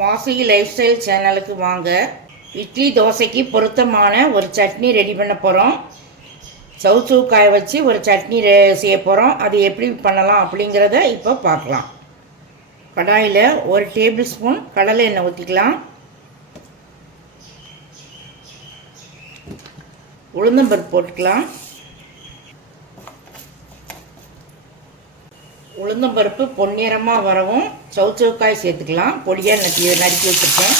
Vasuki life style சேனலுக்கு வாங்க. இட்லி தோசைக்கு பொருத்தமான ஒரு சட்னி ரெடி பண்ண போகிறோம் சவுச்சூ காய வச்சு ஒரு சட்னி ரெ செய்ய போகிறோம் அது எப்படி பண்ணலாம் அப்படிங்கிறத இப்போ பார்க்கலாம். கடாயில் ஒரு டேபிள் ஸ்பூன் கடலை எண்ணெய் ஊற்றிக்கலாம் உளுந்தம்பருப்பு போட்டுக்கலாம். உளுந்தம்பருப்பு பொன்னிறமாக வரவும் சவுச்சவுக்காய் சேர்த்துக்கலாம். பொடியாக நட்டி நறுக்கி வச்சுருக்கேன்.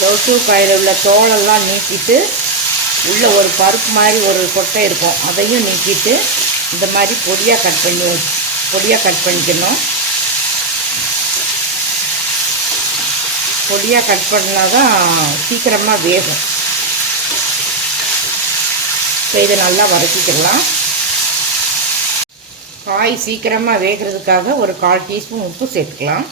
சவுச்சவுக்காயில் உள்ள தோலெல்லாம் நீக்கிட்டு உள்ள ஒரு பருப்பு மாதிரி ஒரு கொட்டை இருக்கும். அதையும் நீக்கிட்டு இந்த மாதிரி பொடியாக கட் பண்ணி பொடியாக கட் பண்ணிக்கணும். பொடியாக கட் பண்ணால் தான் சீக்கிரமாக வேகும். ஸோ இதை நல்லா வதக்கிக்கலாம். காய் சீக்கிரமாக வேகிறதுக்காக ஒரு கால் டீஸ்பூன் உப்பு சேர்த்துக்கலாம்.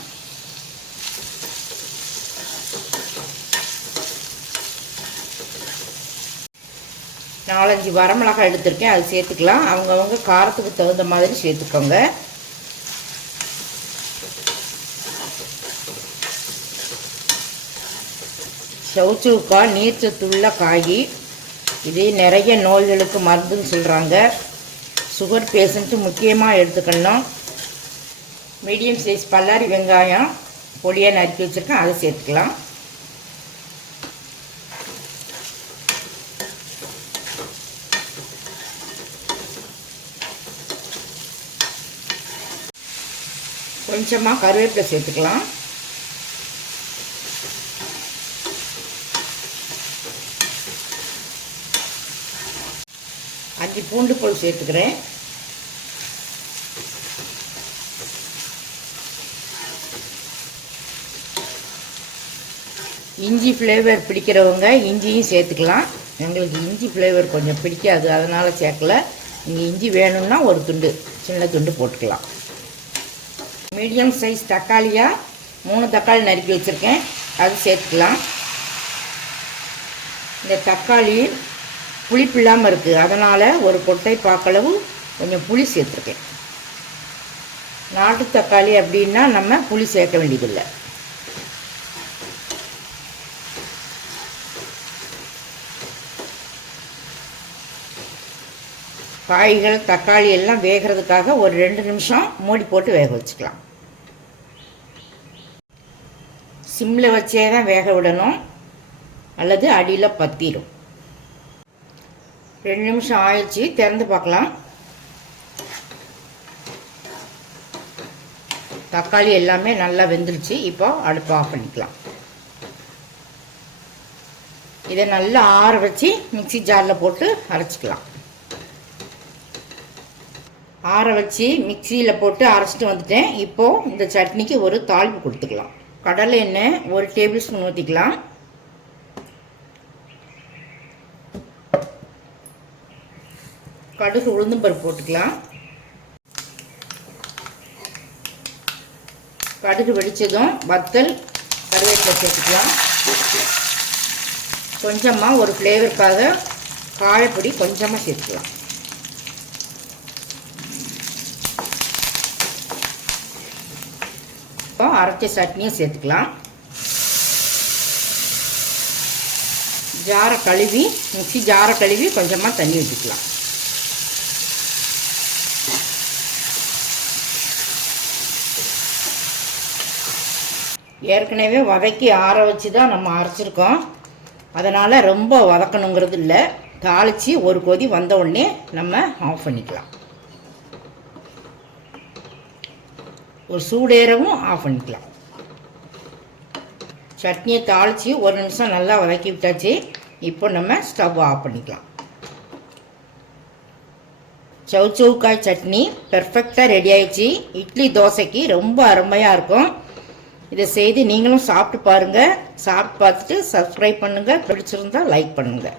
நாலஞ்சு வரமிளகாய் எடுத்திருக்கேன் அது சேர்த்துக்கலாம். அவங்கவுங்க காரத்துக்கு தகுந்த மாதிரி சேர்த்துக்கோங்க. சவுச்சவுக்காய் நீர்ச்சத்துள்ள காய். இது நிறைய நோய்களுக்கு மருந்துன்னு சொல்கிறாங்க சுகர் பேஷண்ட்டு முக்கியமாக எடுத்துக்கணும். மீடியம் சைஸ் பல்லாரி வெங்காயம் பொடியாக நறுக்கி வச்சுருக்கேன் அதை சேர்த்துக்கலாம். கொஞ்சமாக கருவேப்பிலை சேர்த்துக்கலாம். அஞ்சு பூண்டு பல் சேர்த்துக்கிறேன். இஞ்சி ஃப்ளேவர் பிடிக்கிறவங்க இஞ்சியும் சேர்த்துக்கலாம். எங்களுக்கு இஞ்சி ஃப்ளேவர் கொஞ்சம் பிடிக்காது அதனால் சேர்க்கல. நீங்கள் இஞ்சி வேணும்னா ஒரு துண்டு சின்ன துண்டு போட்டுக்கலாம். மீடியம் சைஸ் தக்காளியாக மூணு தக்காளி நறுக்கி வச்சுருக்கேன் அது சேர்த்துக்கலாம். இந்த தக்காளி புளிப்பு இல்லாமல் இருக்குது அதனால் ஒரு கொட்டை பாக்களவு கொஞ்சம் புளி சேர்த்துருக்கேன். நாட்டு தக்காளி அப்படின்னா நம்ம புளி சேர்க்க வேண்டியதில்லை. காய்கள் தக்காளி எல்லாம் வேகிறதுக்காக ஒரு ரெண்டு நிமிஷம் மூடி போட்டு வேக வச்சுக்கலாம். சிம்மில் வச்சே தான் வேக விடணும். அல்லது அடியில் பத்திரும். ரெண்டு நிமிஷம் ஆயிடுச்சு. திறந்து பார்க்கலாம். தக்காளி எல்லாமே நல்லா வெந்துருச்சு. இப்போ அடுப்பு ஆஃப் பண்ணிக்கலாம். இதை நல்லா ஆற வச்சு மிக்சி ஜாரில் போட்டு அரைச்சிக்கலாம். ஆற வச்சு மிக்சியில் போட்டு அரைச்சிட்டு வந்துட்டேன். இப்போது இந்த சட்னிக்கு ஒரு தாழ்வு கொடுத்துக்கலாம். கடலை எண்ணெய் ஒரு டேபிள் ஸ்பூன் ஊற்றிக்கலாம் கடுகு உளுந்தும் பருப்பு போட்டுக்கலாம். கடுகு வெடித்ததும் வத்தல் கருவேப்பிலை சேர்த்துக்கலாம். கொஞ்சமாக ஒரு ஃப்ளேவருக்காக காயப்பொடி கொஞ்சமாக சேர்த்துக்கலாம். இப்போ அரைச்ச சட்னியும் சேர்த்துக்கலாம். ஜாரை கழுவி மிக்சி ஜாரை கழுவி கொஞ்சமாக தண்ணி ஊற்றிக்கலாம் ஏற்கனவே வதக்கி ஆற வச்சு தான் நம்ம அரைச்சிருக்கோம். அதனால் ரொம்ப வதக்கணுங்கிறது இல்லை தாளித்து ஒரு கொதி வந்த உடனே நம்ம ஆஃப் பண்ணிக்கலாம். ஒரு சூடேறவும் ஆஃப் பண்ணிக்கலாம். சட்னியை தாளித்து ஒரு நிமிஷம் நல்லா வதக்கி விட்டாச்சு. இப்போ நம்ம ஸ்டவ் ஆஃப் பண்ணிக்கலாம். சவுச்சவுக்காய் சட்னி பெர்ஃபெக்டாக ரெடி ஆயிடுச்சு. இட்லி தோசைக்கு ரொம்ப அருமையாக இருக்கும். இதை செய்து நீங்களும் சாப்பிட்டு பாருங்கள் சாப்பிட்டு பார்த்துட்டு சப்ஸ்கிரைப் பண்ணுங்கள் பிடிச்சிருந்தா லைக் பண்ணுங்கள்